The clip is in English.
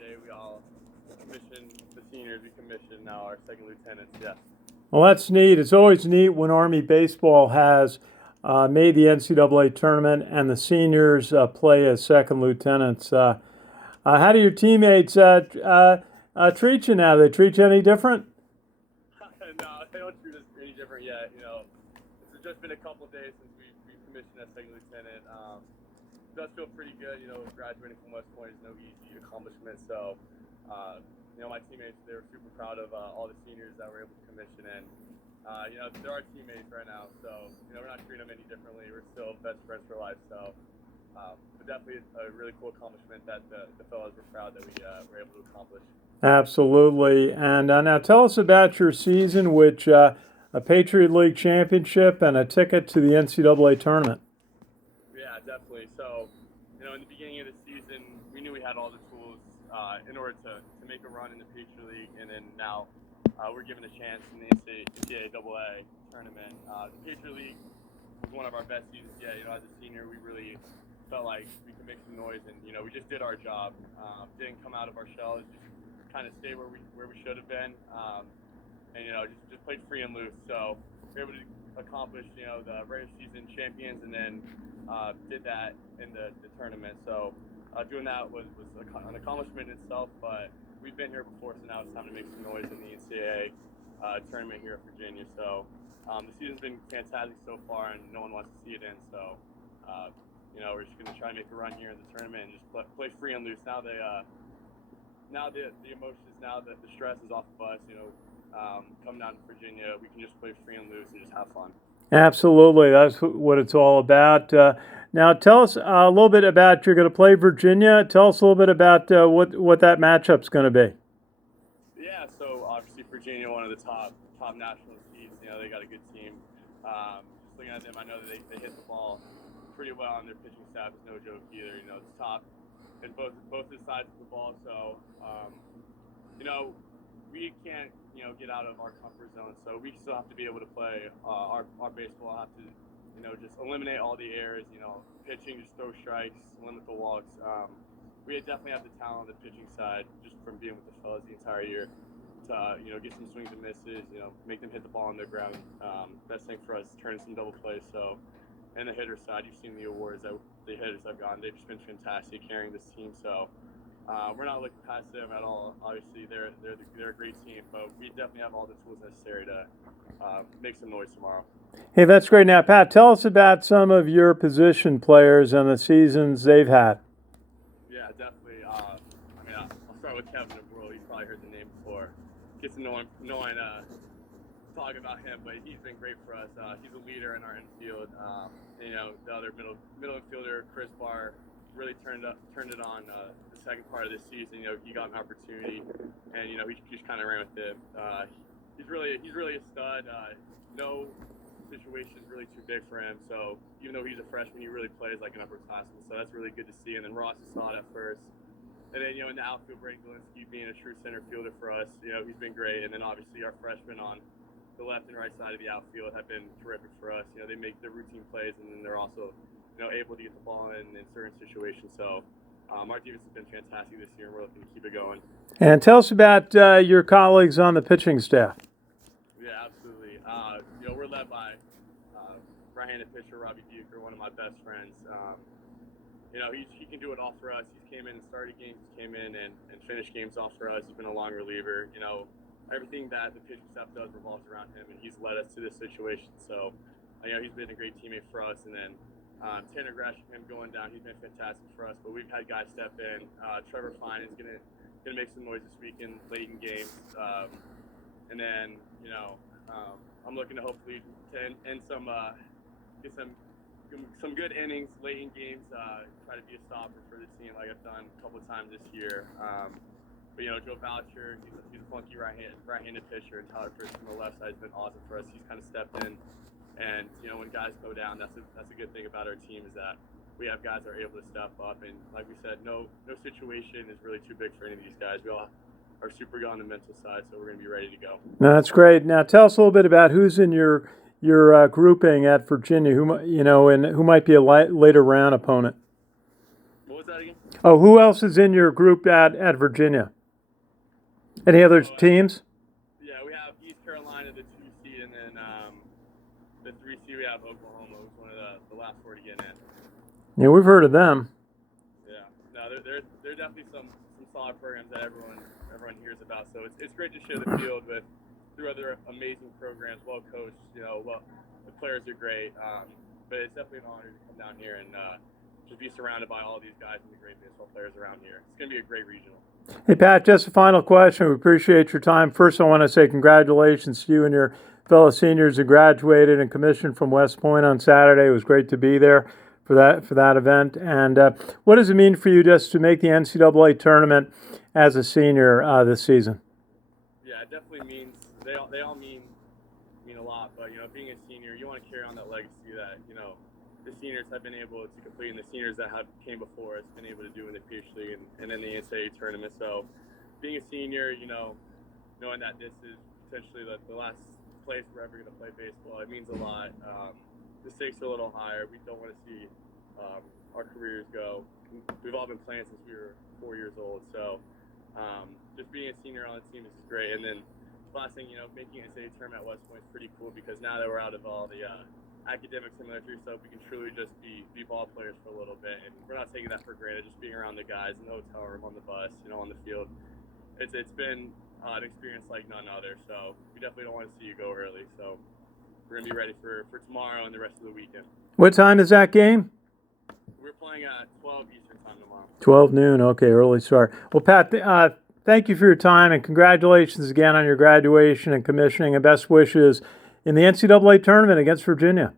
Friday, we all commissioned the seniors. We commissioned now our second lieutenants. Yeah. Well, that's neat. It's always neat when Army Baseball has made the NCAA tournament and the seniors play as second lieutenants. How do your teammates treat you now? They treat you any different? No, they don't treat us any different yet. It's just been a couple of days since we commissioned as second lieutenant. It does feel pretty good. Graduating from West Point is no easy accomplishment. So, my teammates, they were super proud of all the seniors that were able to commission. And, they're our teammates right now. So, we're not treating them any differently. We're still best friends for life. So, but definitely a really cool accomplishment that the fellows were proud that we were able to accomplish. Absolutely. And now tell us about your season, which a Patriot League Championship and a ticket to the NCAA Tournament. Yeah, definitely. So, in the beginning of the season, we knew we had all the tools in order to make a run in the Patriot League, and then now we're given a chance in the NCAA Tournament. The Patriot League was one of our best seasons yet. As a senior, we really felt like we could make some noise, and we just did our job. Didn't come out of our shells, just kind of stay where we should have been, and just played free and loose. So we were able to accomplish the regular season champions, and then did that in the tournament. So doing that was an accomplishment in itself, but we've been here before, so now it's time to make some noise in the NCAA tournament here at Virginia. So the season's been fantastic so far, and no one wants to see it end. So we're just going to try and make a run here in the tournament and just play free and loose. Now the emotions, now that the stress is off of us, coming down to Virginia, we can just play free and loose and just have fun. Absolutely. That's what it's all about. Now, tell us a little bit about, you're going to play Virginia. Tell us a little bit about what that matchup's going to be. Yeah, so obviously Virginia, one of the top national seeds. They got a good team. Just looking at them, I know that they hit the ball pretty well, and their pitching staff is no joke either. It's top in both the sides of the ball. So, we can't, get out of our comfort zone. So we still have to be able to play our baseball. Have to, just eliminate all the errors. Pitching, just throw strikes, limit the walks. We definitely have the talent on the pitching side, just from being with the fellas the entire year, to get some swings and misses. Make them hit the ball on their ground. Best thing for us is turning some double plays. So, and the hitter side, you've seen the awards that the hitters have gotten. They've just been fantastic carrying this team. So. We're not looking past them at all. Obviously, they're a great team, but we definitely have all the tools necessary to make some noise tomorrow. Hey, that's great. Now, Pat, tell us about some of your position players and the seasons they've had. Yeah, definitely. I'll start with Kevin DeBrule. You've probably heard the name before. Gets annoying talking about him, but he's been great for us. He's a leader in our infield. The other middle infielder, Chris Barr, really turned it on the second part of the season. He got an opportunity, and he just kind of ran with it. He's really a stud. No situation is really too big for him. So even though he's a freshman, he really plays like an upperclassman. So that's really good to see. And then Ross saw it at first. And then in the outfield, Brady Galinsky being a true center fielder for us, he's been great. And then obviously our freshmen on the left and right side of the outfield have been terrific for us. They make their routine plays, and then they're also able to get the ball in certain situations. So our defense has been fantastic this year, and we're looking to keep it going. And tell us about your colleagues on the pitching staff. Yeah, absolutely. We're led by right-handed pitcher Robbie Bucher, one of my best friends. He can do it all for us. He's came in and started games, came in and finished games off for us. He's been a long reliever. Everything that the pitching staff does revolves around him, and he's led us to this situation. So, he's been a great teammate for us. And then Tanner Grasham, him going down, he's been fantastic for us. But we've had guys step in. Trevor Fine is gonna make some noise this weekend, late in games. And then I'm looking to hopefully end get some good innings late in games. Try to be a stopper for the team like I've done a couple of times this year. But Joe Boucher, he's a funky right-handed pitcher, and Tyler Chris from the left side has been awesome for us. He's kind of stepped in. And when guys go down, that's a good thing about our team, is that we have guys that are able to step up. And like we said, no situation is really too big for any of these guys. We all are super good on the mental side, so we're going to be ready to go. No, that's great. Now tell us a little bit about who's in your grouping at Virginia, who might be a later round opponent. Well, was that again? Oh, who else is in your group at Virginia? Any other teams? Yeah, we have East Carolina, the 2 seed, and then the 3 seed we have Oklahoma, who's one of the last 4 to get in. Yeah, we've heard of them. Yeah, no, they're definitely some solid programs that everyone hears about. So it's great to share the field with 3 other amazing programs, well coached. The players are great, but it's definitely an honor to come down here and just be surrounded by all these guys and the great baseball players around here. It's going to be a great regional. Hey, Pat, just a final question. We appreciate your time. First, I want to say congratulations to you and your fellow seniors who graduated and commissioned from West Point on Saturday. It was great to be there for that event. And what does it mean for you just to make the NCAA tournament as a senior this season? Yeah, it definitely means they all mean a lot. But being a senior, you want to carry on that legacy that the seniors have been able to complete, and the seniors that have came before us been able to do in the Patriot League and in the NCAA Tournament. So, being a senior, knowing that this is potentially the last place we're ever going to play baseball, it means a lot. The stakes are a little higher. We don't want to see our careers go. We've all been playing since we were 4 years old. So, just being a senior on the team is great. And then, last thing, making an NCAA Tournament at West Point is pretty cool because now that we're out of all the academics and military stuff, we can truly just be ball players for a little bit, and we're not taking that for granted. Just being around the guys in the hotel room, on the bus, on the field, it's been an experience like none other. So we definitely don't want to see you go early. So we're gonna be ready for tomorrow and the rest of the weekend. What time is that game? We're playing at 12 Eastern time tomorrow. 12 noon. Okay, early start. Well, Pat, thank you for your time and congratulations again on your graduation and commissioning, and best wishes in the NCAA tournament against Virginia.